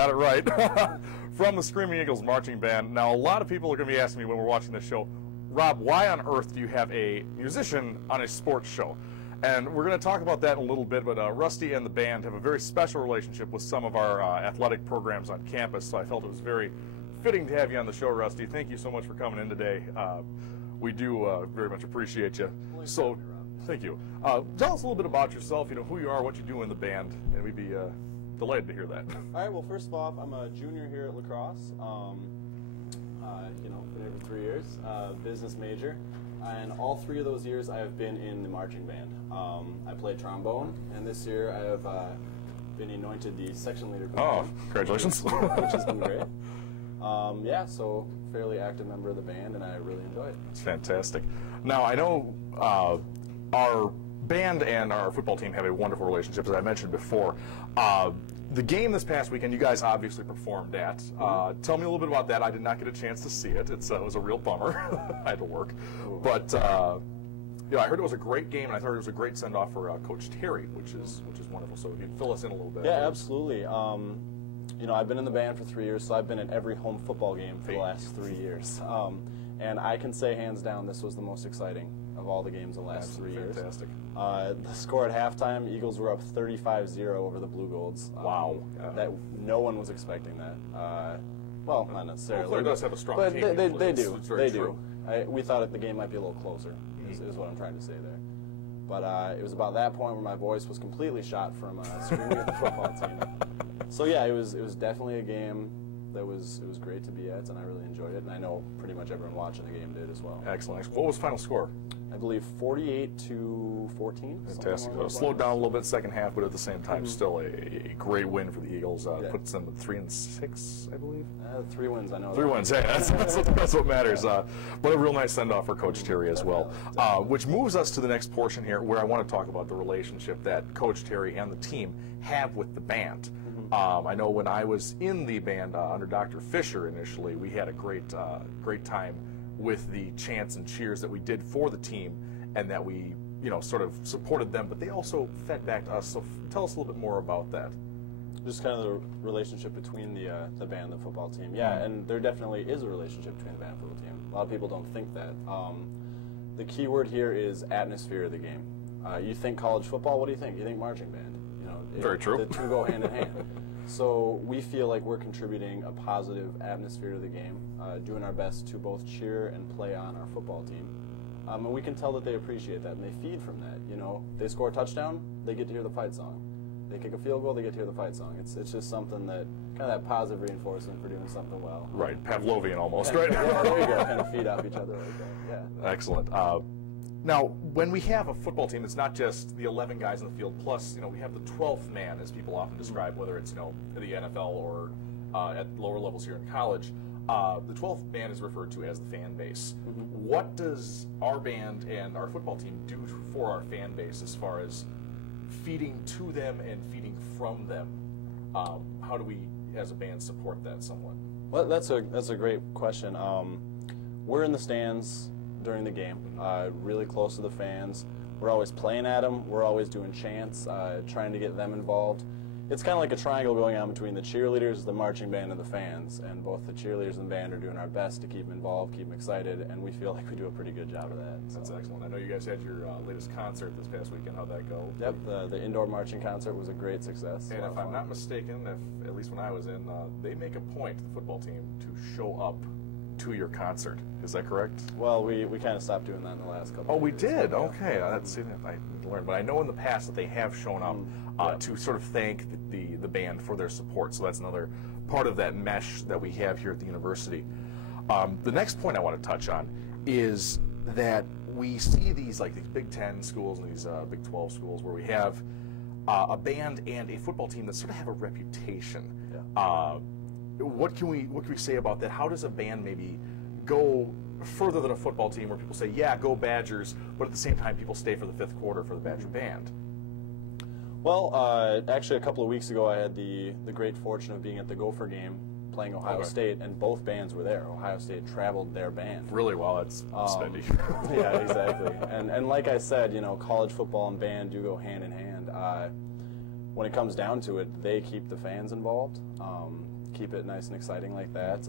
Got it right. From the Screaming Eagles Marching Band. Now, a lot of people are going to be asking me when we're watching this show, Rob, why on earth do you have a musician on a sports show? And we're going to talk about that in a little bit, but Rusty and the band have a very special relationship with some of our athletic programs on campus, so I felt it was very fitting to have you on the show, Rusty. Thank you so much for coming in today. We do very much appreciate you. So, thank you. Tell us a little bit about yourself, who you are, what you do in the band, and we'd be delighted to hear that. All right, well, first of all, I'm a junior here at LaCrosse. Been here for 3 years, business major, and all 3 of those years I have been in the marching band. I played trombone, and this year I have been anointed the section leader. Oh, congratulations. Which has been great. Yeah, so fairly active member of the band, and I really enjoy it. It's fantastic. Now, I know our band and our football team have a wonderful relationship, as I mentioned before. The game this past weekend, you guys obviously performed at. Tell me a little bit about that. I did not get a chance to see it. It was a real bummer. I had to work. Ooh. But I heard it was a great game, and I thought it was a great send-off for Coach Terry, which is wonderful. So if you fill us in a little bit. Yeah, absolutely. I've been in the band for 3 years, so I've been at every home football game for the last 3 years. And I can say hands down this was the most exciting of all the games in the last 3 years. Fantastic. The score at halftime, Eagles were up 35-0 over the Blue Golds. Wow. That no one was expecting that. Well, not necessarily. Well, Claire does have a strong but team. They do. They do. We thought the game might be a little closer, is what I'm trying to say there. But it was about that point where my voice was completely shot from screaming at the football team. So yeah, it was definitely a game that was great to be at, and I really enjoyed it, and I know pretty much everyone watching the game did as well. Excellent. What was the final score? I believe 48-14. Fantastic. So slowed down a little bit second half, but at the same time, still a great win for the Eagles. Puts them at 3-6, I believe. 3 wins, I know. 3 wins. Hey, that's what matters. But a real nice send-off for Coach Terry as well. Which moves us to the next portion here, where I want to talk about the relationship that Coach Terry and the team have with the band. I know when I was in the band under Dr. Fisher initially, we had a great time with the chants and cheers that we did for the team, and that we, sort of supported them, but they also fed back to us. So tell us a little bit more about that. Just kind of the relationship between the band and the football team. Yeah, and there definitely is a relationship between the band and football team. A lot of people don't think that. The key word here is atmosphere of the game. You think college football, what do you think? You think marching band. Very true. The two go hand in hand. So we feel like we're contributing a positive atmosphere to the game, doing our best to both cheer and play on our football team. And we can tell that they appreciate that, and they feed from that. They score a touchdown, they get to hear the fight song. They kick a field goal, they get to hear the fight song. It's just something that, kind of that positive reinforcement for doing something well. Right, Pavlovian almost, yeah, right? Yeah, there you go, kind of feed off each other like that, yeah. Excellent. Now, when we have a football team, it's not just the 11 guys in the field, plus, we have the 12th man, as people often describe, whether it's, the NFL or at lower levels here in college. The 12th man is referred to as the fan base. What does our band and our football team do for our fan base as far as feeding to them and feeding from them? How do we, as a band, support that somewhat? Well, that's a great question. We're in the stands during the game, really close to the fans. We're always playing at them. We're always doing chants, trying to get them involved. It's kind of like a triangle going on between the cheerleaders, the marching band, and the fans. And both the cheerleaders and the band are doing our best to keep them involved, keep them excited, and we feel like we do a pretty good job of that. So. That's excellent. I know you guys had your latest concert this past weekend. How'd that go? Yep, the indoor marching concert was a great success. And if I'm not mistaken, at least when I was in, they make a point, the football team, to show up to your concert. Is that correct? Well, we kind of stopped doing that in the last couple of years. We did? Okay. That's it. I learned. But I know in the past that they have shown up to sort of thank the band for their support. So that's another part of that mesh that we have here at the university. The next point I want to touch on is that we see these Big Ten schools and these Big 12 schools where we have a band and a football team that sort of have a reputation. Yeah. What can we say about that? How does a band maybe go further than a football team where people say, yeah, go Badgers, but at the same time people stay for the 5th quarter for the Badger band? Well, actually a couple of weeks ago I had the great fortune of being at the Gopher game playing Ohio State, and both bands were there. Ohio State traveled their band. Really? Well, that's spendy. Yeah, exactly. And like I said, college football and band do go hand in hand. When it comes down to it, they keep the fans involved. keep it nice and exciting like that.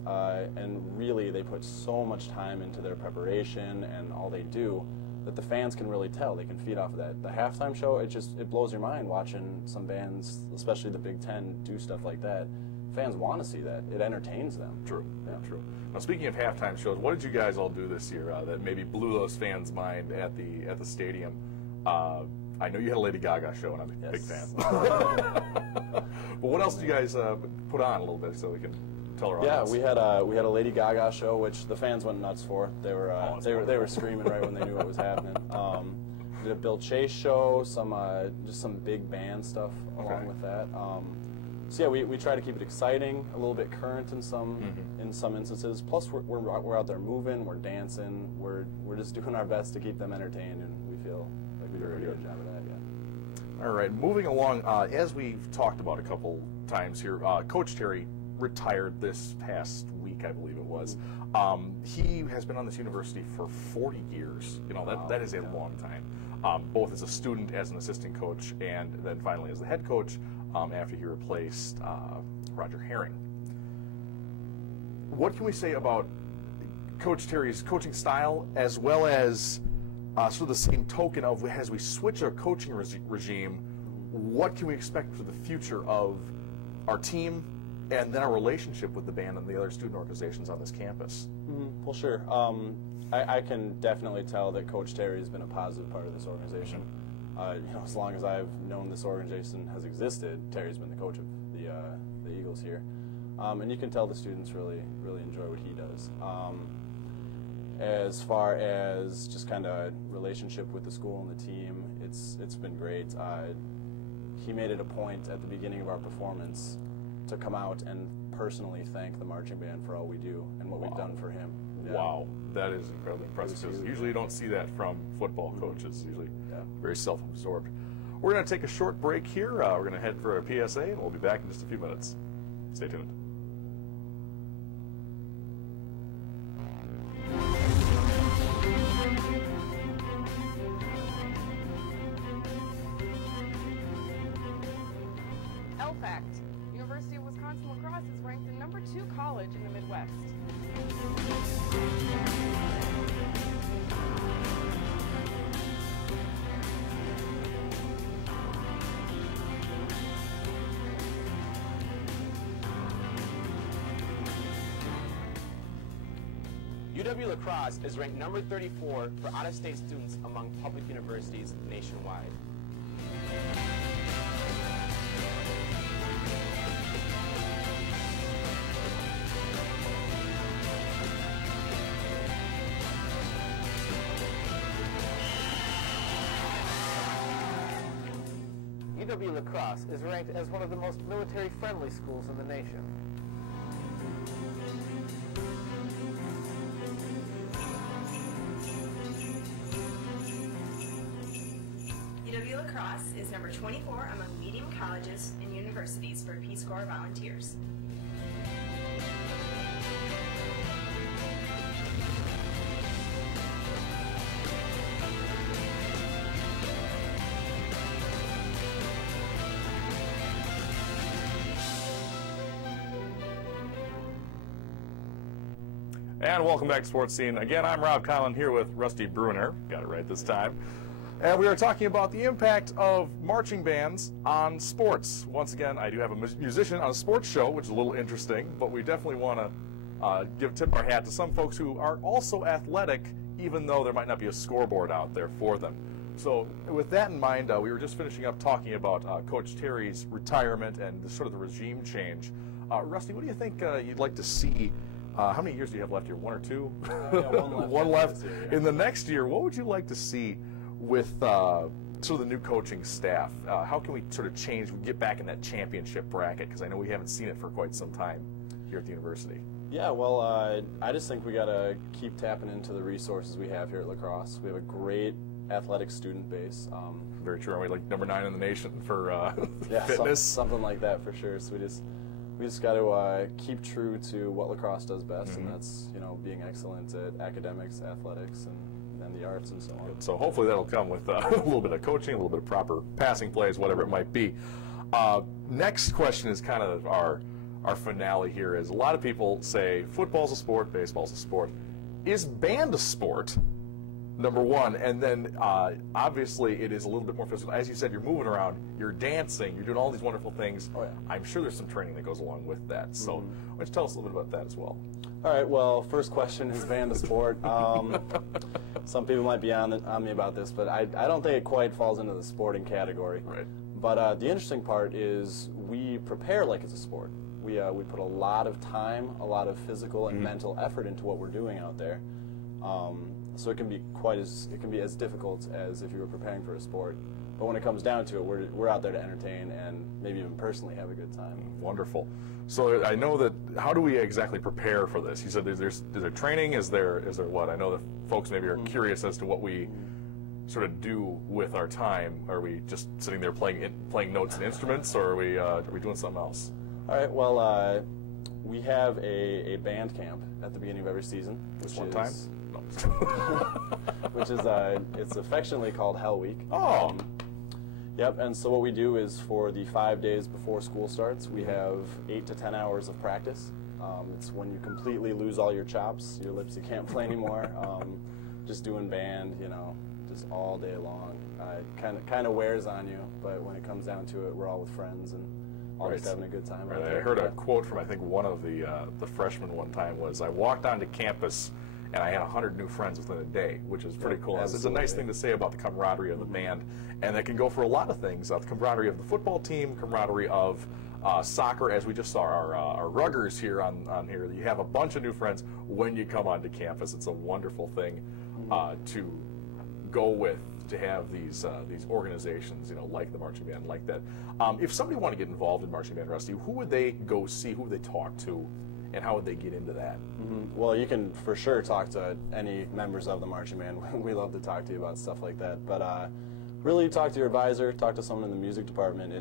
And really, they put so much time into their preparation and all they do that the fans can really tell. They can feed off of that. The halftime show, it blows your mind watching some bands, especially the Big Ten, do stuff like that. Fans want to see that. It entertains them. True. Yeah, true. Now, speaking of halftime shows, what did you guys all do this year that maybe blew those fans' mind at the stadium? I know you had a Lady Gaga show, and I'm a big fan. But what else did you guys put on a little bit so we can tell our audience? Yeah, we had a Lady Gaga show, which the fans went nuts for. They were screaming right when they knew what was happening. Did a Bill Chase show, just some big band stuff along with that. So yeah, we try to keep it exciting, a little bit current in some instances. Plus, we're out there moving, we're dancing, we're just doing our best to keep them entertained, and we feel like we do a pretty good job of that. Yeah. All right, moving along. As we've talked about a couple times here, Coach Terry retired this past week, I believe it was. He has been on this university for 40 years. You know, that is a long time. Both as a student, as an assistant coach, and then finally as the head coach. After he replaced Roger Herring. What can we say about Coach Terry's coaching style, as well as sort of the same token of, as we switch our coaching regime, what can we expect for the future of our team and then our relationship with the band and the other student organizations on this campus? Well, sure. I can definitely tell that Coach Terry has been a positive part of this organization. As long as I've known this organization has existed, Terry's been the coach of the Eagles here, and you can tell the students really enjoy what he does. As far as just kind of relationship with the school and the team, it's been great. He made it a point at the beginning of our performance to come out and personally thank the marching band for all we do and what we've done for him. Yeah. Wow, that is incredibly impressive. Because usually you don't see that from football coaches. Usually very self-absorbed. We're going to take a short break here. We're going to head for a PSA, and we'll be back in just a few minutes. Stay tuned. Fact, University of Wisconsin-La Crosse is ranked the #2 college in the Midwest. UW-LaCrosse is ranked number 34 for out-of-state students among public universities nationwide. UW-LaCrosse is ranked as one of the most military-friendly schools in the nation. UW-LaCrosse is number 24 among medium colleges and universities for Peace Corps volunteers. And welcome back to Sports Scene. Again, I'm Rob Collin here with Rusty Bruner. Got it right this time. And we are talking about the impact of marching bands on sports. Once again, I do have a musician on a sports show, which is a little interesting, but we definitely want to tip our hat to some folks who are also athletic, even though there might not be a scoreboard out there for them. So with that in mind, we were just finishing up talking about Coach Terry's retirement and sort of the regime change. Rusty, what do you think you'd like to see? How many years do you have left here? 1 or 2? One left. Year, yeah. In the next year, what would you like to see with sort of the new coaching staff? How can we sort of change, get back in that championship bracket? Because I know we haven't seen it for quite some time here at the university. Yeah, well, I just think we got to keep tapping into the resources we have here at LaCrosse. We have a great athletic student base. Very true. Are we like number 9 in the nation for yeah, fitness? Something like that for sure. So we just got to keep true to what lacrosse does best, and that's being excellent at academics, athletics, and the arts and so on. So hopefully that'll come with a little bit of coaching, a little bit of proper passing plays, whatever it might be. Next question is kind of our our finale here is a lot of people say football's a sport, baseball's a sport. Is band a sport? Number one, and then obviously it is a little bit more physical. As you said, you're moving around, you're dancing, you're doing all these wonderful things. Oh, yeah. I'm sure there's some training that goes along with that. So why don't you tell us a little bit about that as well? All right, well, first question, is band a sport? Some people might be on me about this, but I don't think it quite falls into the sporting category. Right. But the interesting part is we prepare like it's a sport. We put a lot of time, a lot of physical and mental effort into what we're doing out there. So it can be as difficult as if you were preparing for a sport. But when it comes down to it, we're out there to entertain and maybe even personally have a good time. Wonderful. So I know that. How do we exactly prepare for this? You said is there training? Is there what? I know that folks maybe are curious as to what we sort of do with our time. Are we just sitting there playing notes and instruments, or are we doing something else? All right. Well, we have a band camp at the beginning of every season. Just one time? No. Which is it's affectionately called Hell Week. Oh. Yep, and so what we do is for the 5 days before school starts, we have 8 to 10 hours of practice. It's when you completely lose all your chops, your lips, you can't play anymore. Just doing band, just all day long. Kind of wears on you, but when it comes down to it, we're all with friends and all just having a good time. Right. I heard a quote from I think one of the freshmen one time was, "I walked onto campus and I had 100 new friends within a day," which is pretty cool. It's a nice thing to say about the camaraderie of the band, and that can go for a lot of things. The camaraderie of the football team, camaraderie of soccer, as we just saw our ruggers here on here. You have a bunch of new friends when you come onto campus. It's a wonderful thing to go with, to have these organizations, like the marching band, like that. If somebody wanted to get involved in marching band, Rusty, who would they go see? Who would they talk to? And how would they get into that? Well, you can for sure talk to any members of the marching band. We love to talk to you about stuff like that. But really, talk to your advisor, talk to someone in the music department.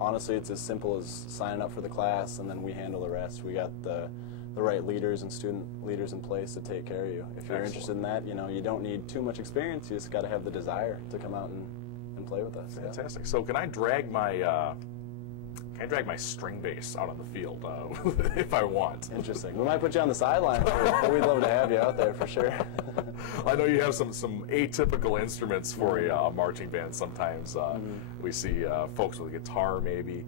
Honestly, it's as simple as signing up for the class, and then we handle the rest. We got the right leaders and student leaders in place to take care of you. If you're interested in that, you don't need too much experience. You just got to have the desire to come out and play with us. Fantastic. Yeah. So can I drag my string bass out on the field if I want? Interesting. We might put you on the sideline, but we'd love to have you out there for sure. I know you have some atypical instruments for a marching band. Sometimes we see folks with a guitar, maybe.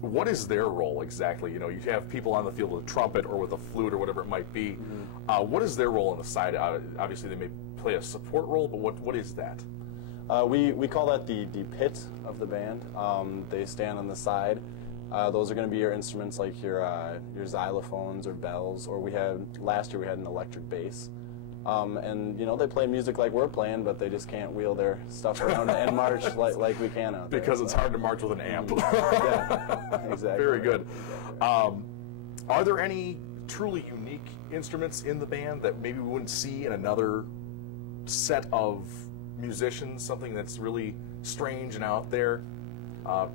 What is their role exactly? You have people on the field with a trumpet or with a flute or whatever it might be. What is their role on the side? Obviously, they may play a support role, but what is that? We call that the pit of the band. They stand on the side. Those are going to be your instruments like your xylophones or bells, or last year we had an electric bass. And they play music like we're playing, but they just can't wheel their stuff around and march like we can out there. Because it's hard to march with an amp. Yeah, exactly. Very good. Are there any truly unique instruments in the band that maybe we wouldn't see in another set of musicians, something that's really strange and out there,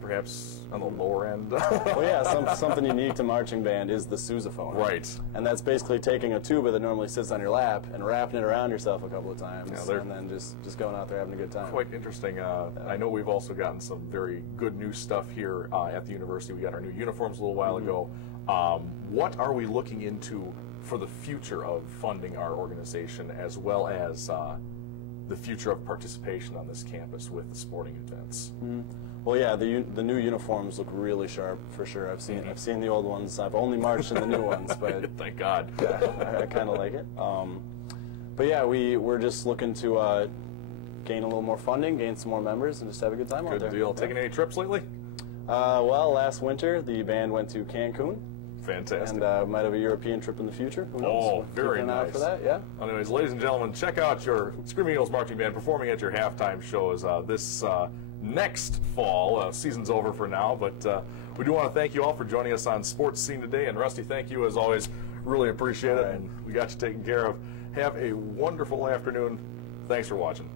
perhaps on the lower end? Well, yeah, something unique to marching band is the sousaphone. Right. And that's basically taking a tuba that normally sits on your lap and wrapping it around yourself a couple of times, and then just going out there having a good time. Quite interesting. I know we've also gotten some very good new stuff here at the university. We got our new uniforms a little while ago. What are we looking into for the future of funding our organization, as well as the future of participation on this campus with the sporting events? Well, yeah, the new uniforms look really sharp for sure. I've seen the old ones. I've only marched in the new ones, but thank God. Yeah, I kind of like it. But yeah, we're just looking to gain a little more funding, gain some more members, and just have a good time out there. Good deal. Taking any trips lately? Well, last winter the band went to Cancun. Fantastic. And might have a European trip in the future. Who knows? Oh, very Keep an eye nice. out for that, yeah. Anyways, ladies and gentlemen, check out your Screaming Eagles Marching Band performing at your halftime shows this next fall. Season's over for now, but we do want to thank you all for joining us on Sports Scene today. And Rusty, thank you as always. Really appreciate it, and we got you taken care of. Have a wonderful afternoon. Thanks for watching.